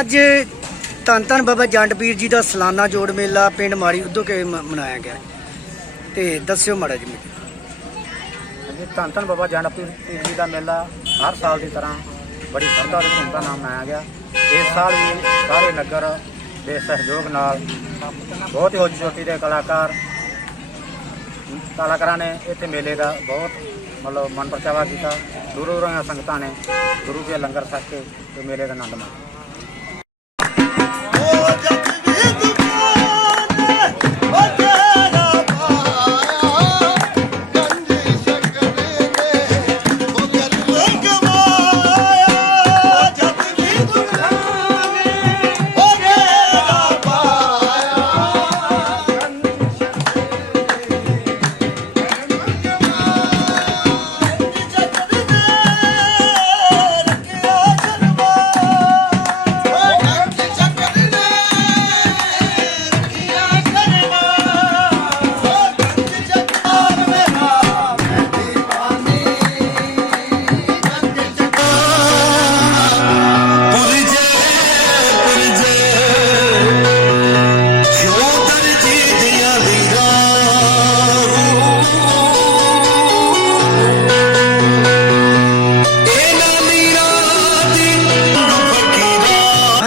ਅੱਜ ਧੰਨ ਧੰਨ ਬਾਬਾ ਜੰਡ ਪੀਰ ਜੀ ਦਾ ਸਾਲਾਨਾ ਜੋੜ ਮੇਲਾ ਪਿੰਡ ਮਾੜੀ ਉਦੋਂ ਕੇ ਮਨਾਇਆ ਗਿਆ। ਤੇ ਦੱਸਿਓ ਮਾੜਾ ਜੀ ਮੈਨੂੰ। ਧੰਨ ਧੰਨ ਬਾਬਾ ਜੰਡ ਪੀਰ ਜੀ ਦਾ ਮੇਲਾ ਹਰ ਸਾਲ ਦੀ ਤਰ੍ਹਾਂ ਬੜੀ ਸ਼ਰਧਾ ਤੇ ਧੂਮਧਾਮ ਨਾਲ ਮਨਾਇਆ ਗਿਆ। ਇਸ ਸਾਲ ਵੀ ਸਾਰੇ ਨਗਰ ਦੇ ਸਹਿਯੋਗ ਨਾਲ ਬਹੁਤ ਹੀ ਉੱਚ ਚੋਟੀ ਦੇ ਕਲਾਕਾਰ ਕਲਾਕਾਰਾਂ ਨੇ ਇੱਥੇ ਮੇਲੇ ਦਾ ਬਹੁਤ ਮਤਲਬ ਮਨ ਪਰਚਾਵਾ ਕੀਤਾ। ਦੂਰੋਂ ਦੂਰੋਂ ਸੰਗਤਾਂ ਨੇ ਗੁਰੂ ਦੇ ਲੰਗਰ ਛਕ ਕੇ ਤੇ ਮੇਲੇ ਦਾ ਆਨੰਦ ਮਾਣਿਆ।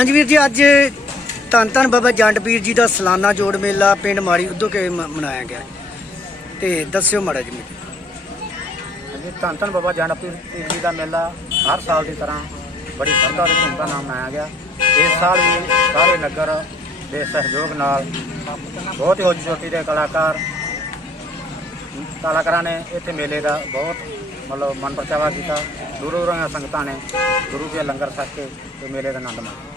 ਹਾਂਜੀ ਵੀਰ ਜੀ, ਅੱਜ ਧੰਨ ਧੰਨ ਬਾਬਾ ਜੰਡਪੀਰ ਜੀ ਦਾ ਸਲਾਨਾ ਜੋੜ ਮੇਲਾ ਪਿੰਡ ਮਾੜੀ ਉਦੋਂ ਕੇ ਮ- ਮਨਾਇਆ ਗਿਆ। ਤੇ ਦੱਸਿਓ ਮਾੜਾ ਜੀ ਹਾਂਜੀ, ਧੰਨ ਧੰਨ ਬਾਬਾ ਜੰਡਪੀਰ ਪੀਰ ਜੀ ਦਾ ਮੇਲਾ ਹਰ ਸਾਲ ਦੀ ਤਰ੍ਹਾਂ ਬੜੀ ਸ਼ਰਧਾ ਤੇ ਧੂਮਧਾਮ ਨਾਲ ਮਨਾਇਆ ਗਿਆ। ਇਸ ਸਾਲ ਵੀ ਸਾਰੇ ਨਗਰ ਦੇ ਸਹਿਯੋਗ ਨਾਲ ਬਹੁਤ ਹੀ ਉੱਚ ਚੋਟੀ ਦੇ ਕਲਾਕਾਰ, ਕਲਾਕਾਰਾਂ ਨੇ ਇੱਥੇ ਮੇਲੇ ਦਾ ਬਹੁਤ ਮਤਲਬ ਮਨ ਪਰਚਾਵਾ ਕੀਤਾ। ਦੂਰੋਂ ਦੂਰੋਂ ਦੀਆਂ ਸੰਗਤਾਂ ਨੇ ਗੁਰੂ ਦੇ ਲੰਗਰ ਛਕ ਕੇ ਤੇ ਮੇਲੇ ਦਾ ਆਨੰਦ ਮਾਣਿਆ।